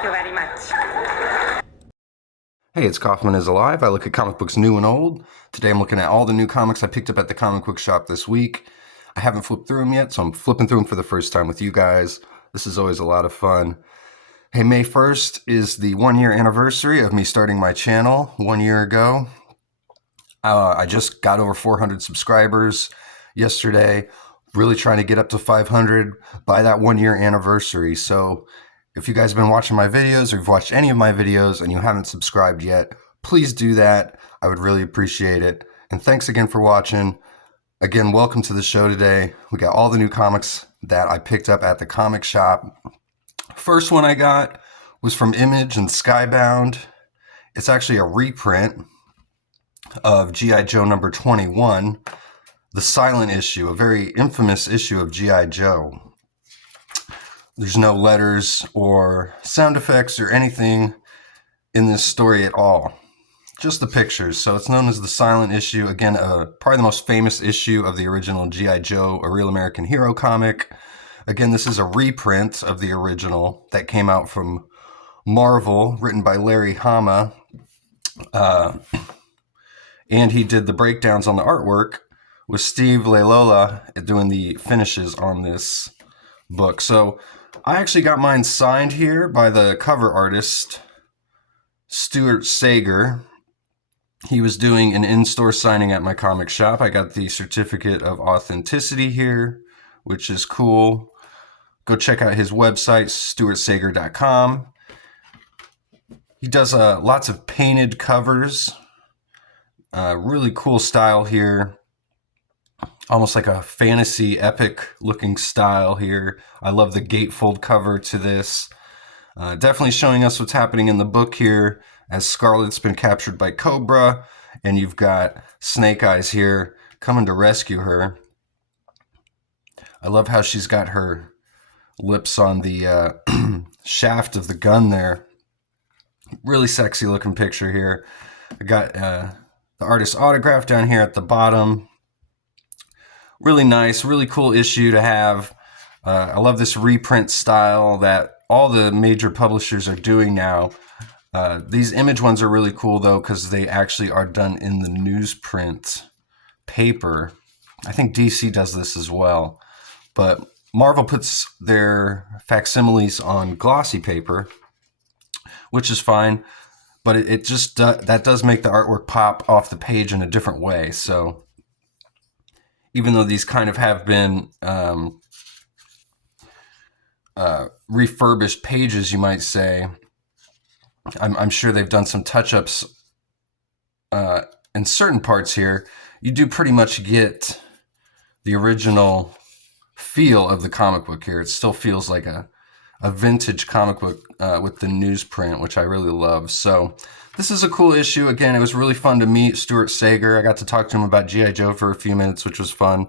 Thank you very much. Hey, it's Kaufman is Alive. I look at comic books new and old. Today I'm looking at all the new comics I picked up at the comic book shop this week. I haven't flipped through them yet, so I'm flipping through them for the first time with you guys. This is always a lot of fun. Hey, May 1st is the 1-year anniversary of me starting my channel 1 year ago. I just got over 400 subscribers yesterday. Really trying to get up to 500 by that 1-year anniversary. So if you guys have been watching my videos or you've watched any of my videos and you haven't subscribed yet, please do that. I would really appreciate it. And thanks again for watching. Again, welcome to the show today. We got all the new comics that I picked up at the comic shop. First one I got was from Image and Skybound. It's actually a reprint of G.I. Joe number 21, the silent issue, a very infamous issue of G.I. Joe. There's no letters or sound effects or anything in this story at all. Just the pictures. So it's known as the silent issue. Again, probably the most famous issue of the original G.I. Joe, A Real American Hero comic. Again, this is a reprint of the original that came out from Marvel, written by Larry Hama. And he did the breakdowns on the artwork with Steve Leilola doing the finishes on this book. So I actually got mine signed here by the cover artist, Stuart Sager. He was doing an in-store signing at my comic shop. I got the certificate of authenticity here, which is cool. Go check out his website, stuartsager.com. He does lots of painted covers. Really cool style here. Almost like a fantasy epic looking style here. I love the gatefold cover to this. Definitely showing us what's happening in the book here as Scarlet's been captured by Cobra and you've got Snake Eyes here coming to rescue her. I love how she's got her lips on the shaft of the gun there. Really sexy looking picture here. I got the artist's autograph down here at the bottom. Really nice, really cool issue to have. I love this reprint style that all the major publishers are doing now. These Image ones are really cool though because they actually are done in the newsprint paper. I think DC does this as well. But Marvel puts their facsimiles on glossy paper, which is fine. But it just that does make the artwork pop off the page in a different way. So even though these kind of have been refurbished pages, you might say, I'm sure they've done some touch-ups in certain parts here. You do pretty much get the original feel of the comic book here. It still feels like a vintage comic book with the newsprint, which I really love. So this is a cool issue. Again, it was really fun to meet Stuart Sager. I got to talk to him about G.I. Joe for a few minutes, which was fun.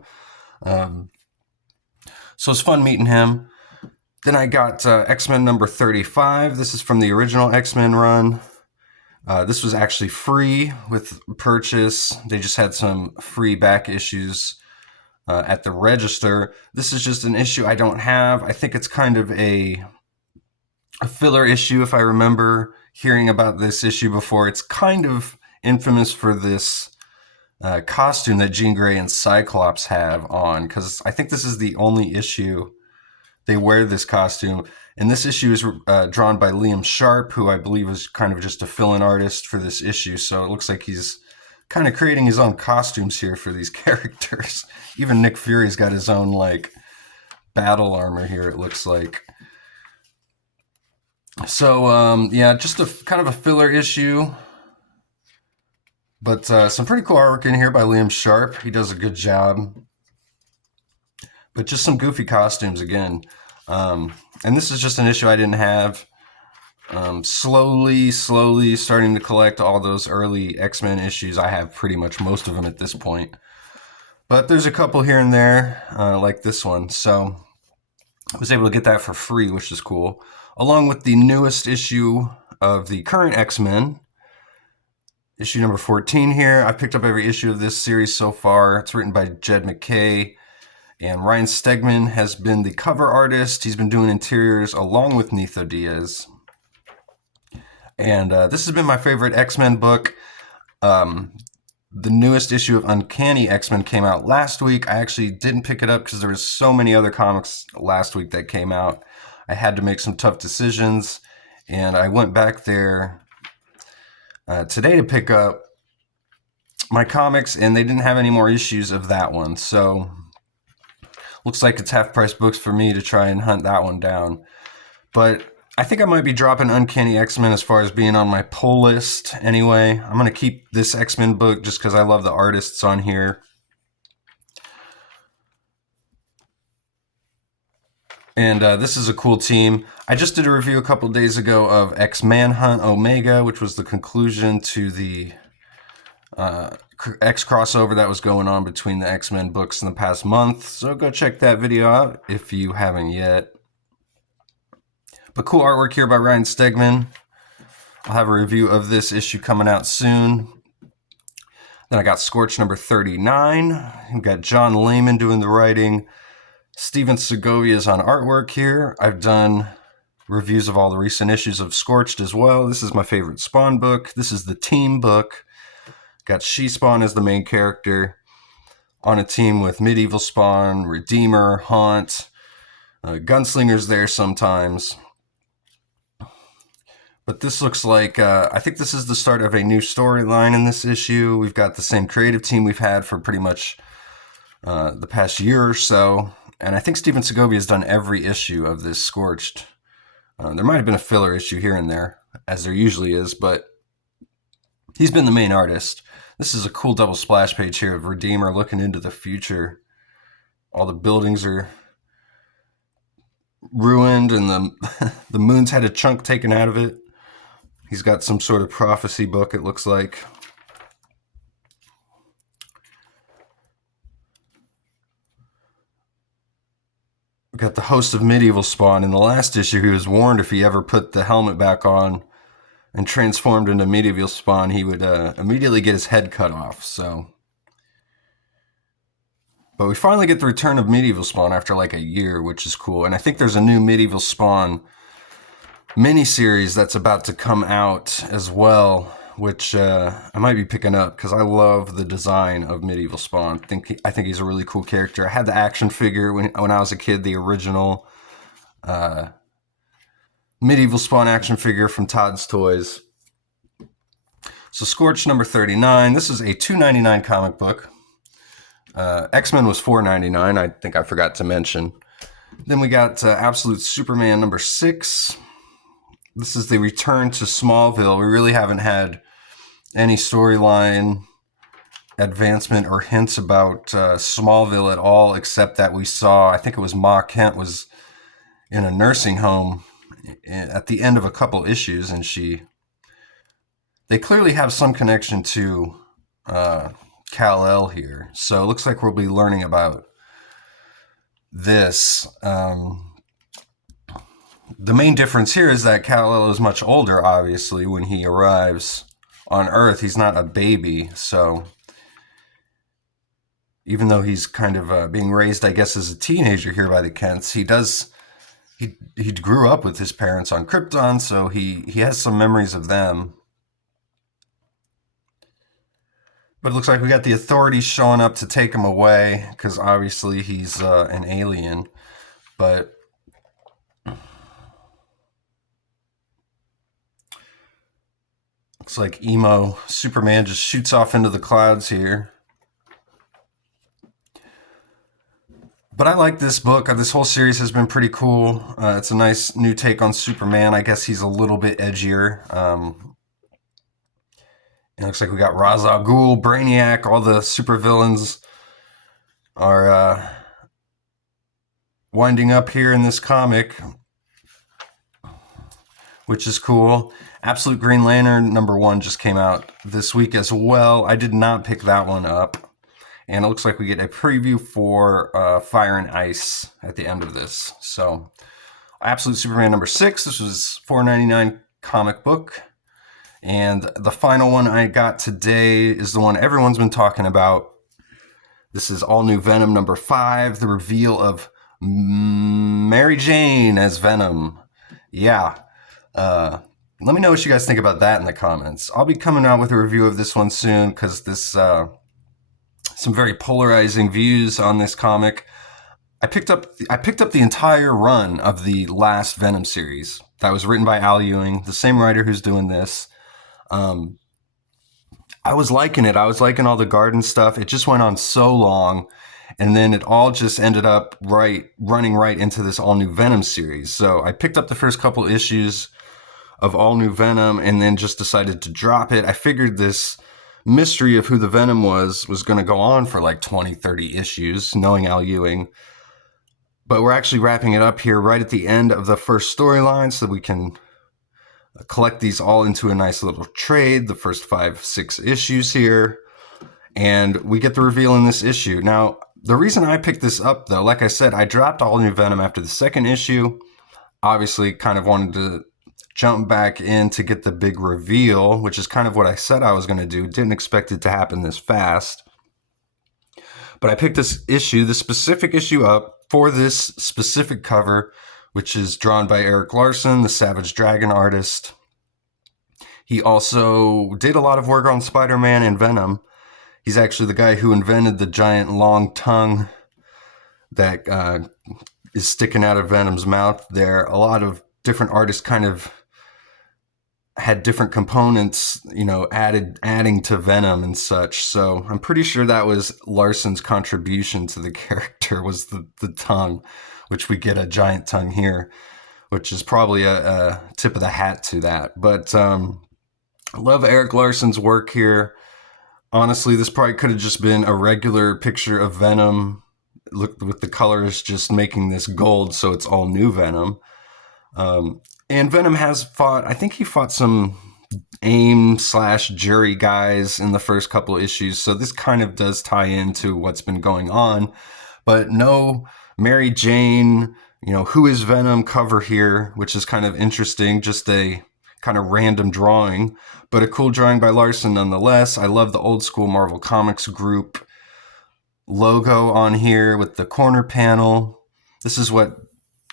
So it's fun meeting him. Then I got X-Men number 35. This is from the original X-Men run. This was actually free with purchase. They just had some free back issues at the register. This is just an issue I don't have. I think it's kind of a filler issue if I remember hearing about this issue before. It's kind of infamous for this costume that Jean Grey and Cyclops have on, because I think this is the only issue they wear this costume. And this issue is drawn by Liam Sharp, who I believe is kind of just a fill-in artist for this issue. So it looks like he's kind of creating his own costumes here for these characters. Even Nick Fury's got his own like battle armor here, it looks like. So yeah, just a kind of a filler issue, but some pretty cool artwork in here by Liam Sharp. He does a good job, but just some goofy costumes again. And this is just an issue I didn't have. Slowly starting to collect all those early X-Men issues. I have pretty much most of them at this point, but there's a couple here and there, like this one. So I was able to get that for free, which is cool, along with the newest issue of the current X-Men, issue number 14 here. I picked up every issue of this series so far. It's written by Jed MacKay, and Ryan Stegman has been the cover artist. He's been doing interiors along with Nitho Diaz. And this has been my favorite X-Men book. Um, the newest issue of Uncanny X-Men came out last week. I actually didn't pick it up because there was so many other comics last week that came out. I had to make some tough decisions, and I went back there today to pick up my comics, and they didn't have any more issues of that one. So looks like it's half-price books for me to try and hunt that one down. But I think I might be dropping Uncanny X-Men as far as being on my pull list anyway. I'm going to keep this X-Men book just because I love the artists on here. And this is a cool team. I just did a review a couple days ago of X-Manhunt Omega, which was the conclusion to the X crossover that was going on between the X-Men books in the past month. So go check that video out if you haven't yet. But cool artwork here by Ryan Stegman. I'll have a review of this issue coming out soon. Then I got Scorch number 39. We've got John Layman doing the writing. Steven Segovia's on artwork here. I've done reviews of all the recent issues of Scorched as well. This is my favorite Spawn book. This is the team book. Got She-Spawn as the main character on a team with Medieval Spawn, Redeemer, Haunt, Gunslinger's there sometimes. But this looks like, I think this is the start of a new storyline in this issue. We've got the same creative team we've had for pretty much the past year or so. And I think Steven Segovia has done every issue of this Scorched. There might have been a filler issue here and there, as there usually is, but he's been the main artist. This is a cool double splash page here of Redeemer looking into the future. All the buildings are ruined and the moon's had a chunk taken out of it. He's got some sort of prophecy book, it looks like. We've got the host of Medieval Spawn. In the last issue, he was warned if he ever put the helmet back on and transformed into Medieval Spawn, he would immediately get his head cut off. But we finally get the return of Medieval Spawn after like a year, which is cool. And I think there's a new Medieval Spawn miniseries that's about to come out as well, which I might be picking up because I love the design of Medieval Spawn. I think he's a really cool character. I had the action figure when I was a kid, the original Medieval Spawn action figure from Todd's Toys. So Scorch number 39. This is a $2.99 comic book. X-Men was $4.99. I think I forgot to mention. Then we got Absolute Superman number 6. This is the return to Smallville. We really haven't had any storyline advancement or hints about Smallville at all, except that we saw, I think it was Ma Kent was in a nursing home at the end of a couple issues, and they clearly have some connection to Kal-El here. So it looks like we'll be learning about this. The main difference here is that Kal-El is much older, obviously, when he arrives on Earth. He's not a baby, so even though he's kind of being raised, I guess, as a teenager here by the Kents, he grew up with his parents on Krypton, so he has some memories of them. But it looks like we got the authorities showing up to take him away, because obviously he's an alien. But looks like emo Superman just shoots off into the clouds here. But I like this book. This whole series has been pretty cool. It's a nice new take on Superman. I guess he's a little bit edgier. It looks like we got Ra's al Ghul, Brainiac, all the supervillains are winding up here in this comic, which is cool. Absolute Green Lantern number 1 just came out this week as well. I did not pick that one up. And it looks like we get a preview for Fire and Ice at the end of this. So, Absolute Superman number 6. This was $4.99 comic book. And the final one I got today is the one everyone's been talking about. This is all new Venom number 5, the reveal of Mary Jane as Venom. Yeah. Let me know what you guys think about that in the comments. I'll be coming out with a review of this one soon because this some very polarizing views on this comic. I picked up the entire run of the last Venom series that was written by Al Ewing, the same writer who's doing this. I was liking it. I was liking all the garden stuff. It just went on so long, and then it all just ended up running right into this all new Venom series. So I picked up the first couple issues of all new Venom and then just decided to drop it. I figured this mystery of who the Venom was going to go on for like 20, 30 issues, knowing Al Ewing. But we're actually wrapping it up here right at the end of the first storyline so that we can collect these all into a nice little trade, the first 5, 6 issues here. And we get the reveal in this issue. Now, the reason I picked this up, though, like I said, I dropped all new Venom after the second issue. Obviously, kind of wanted to jump back in to get the big reveal, which is kind of what I said I was going to do. Didn't expect it to happen this fast. But I picked this specific issue up for this specific cover, which is drawn by Eric Larson, the Savage Dragon artist. He also did a lot of work on Spider-Man and Venom. He's actually the guy who invented the giant long tongue that is sticking out of Venom's mouth there. A lot of different artists kind of had different components, adding to Venom and such. So I'm pretty sure that was Larson's contribution to the character was the tongue, which we get a giant tongue here, which is probably a tip of the hat to that. But I love Eric Larson's work here. Honestly, this probably could have just been a regular picture of Venom, look with the colors just making this gold, so it's all new Venom. And Venom has fought, I think he fought some AIM/jury guys in the first couple of issues, so this kind of does tie into what's been going on. But no Mary Jane, who is Venom cover here, which is kind of interesting, just a kind of random drawing, but a cool drawing by Larson nonetheless. I love the old school Marvel Comics group logo on here with the corner panel. This is what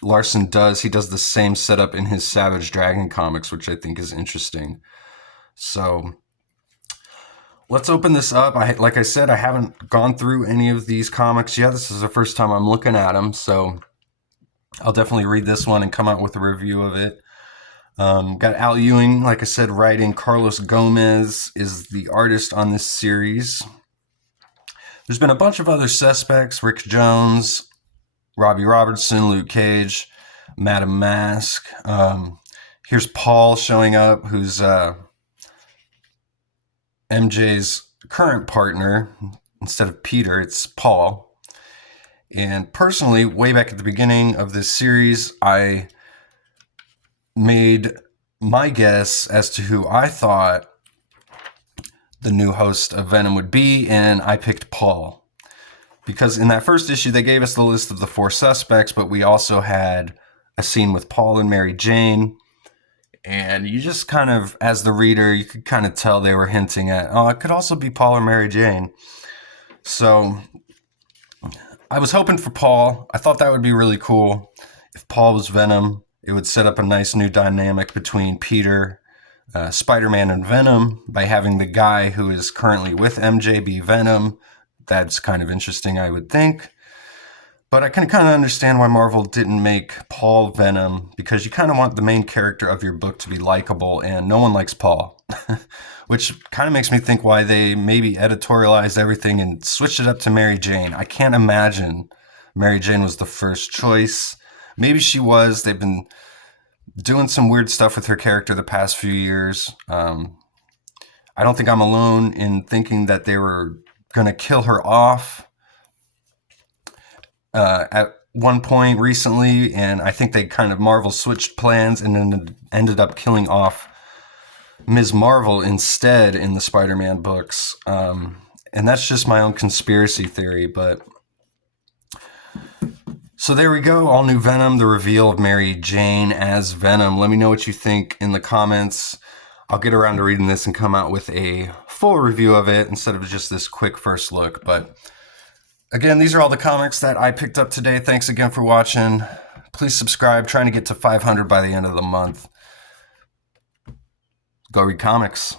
Larson does. He does the same setup in his Savage Dragon comics, which I think is interesting. So let's open this up. Like I said, I haven't gone through any of these comics yet. This is the first time I'm looking at them, so I'll definitely read this one and come out with a review of it. Got Al Ewing, like I said, writing. Carlos Gomez is the artist on this series. There's been a bunch of other suspects: Rick Jones, Robbie Robertson, Luke Cage, Madam Mask. Here's Paul showing up, who's MJ's current partner. Instead of Peter, it's Paul. And personally, way back at the beginning of this series, I made my guess as to who I thought the new host of Venom would be, and I picked Paul. Because in that first issue, they gave us the list of the 4 suspects, but we also had a scene with Paul and Mary Jane. And you just kind of, as the reader, you could kind of tell they were hinting at, it could also be Paul or Mary Jane. So I was hoping for Paul. I thought that would be really cool. If Paul was Venom, it would set up a nice new dynamic between Peter, Spider-Man, and Venom by having the guy who is currently with MJ be Venom. That's kind of interesting, I would think. But I can kind of understand why Marvel didn't make Paul Venom, because you kind of want the main character of your book to be likable, and no one likes Paul. Which kind of makes me think why they maybe editorialized everything and switched it up to Mary Jane. I can't imagine Mary Jane was the first choice. Maybe she was. They've been doing some weird stuff with her character the past few years. I don't think I'm alone in thinking that they were going to kill her off at one point recently, and I think they kind of Marvel switched plans and then ended up killing off Ms. Marvel instead in the Spider-Man books. And that's just my own conspiracy theory, but so there we go. All new Venom, the reveal of Mary Jane as Venom. Let me know what you think in the comments. I'll get around to reading this and come out with a full review of it instead of just this quick first look. But again, these are all the comics that I picked up today. Thanks again for watching. Please subscribe. Trying to get to 500 by the end of the month. Go read comics.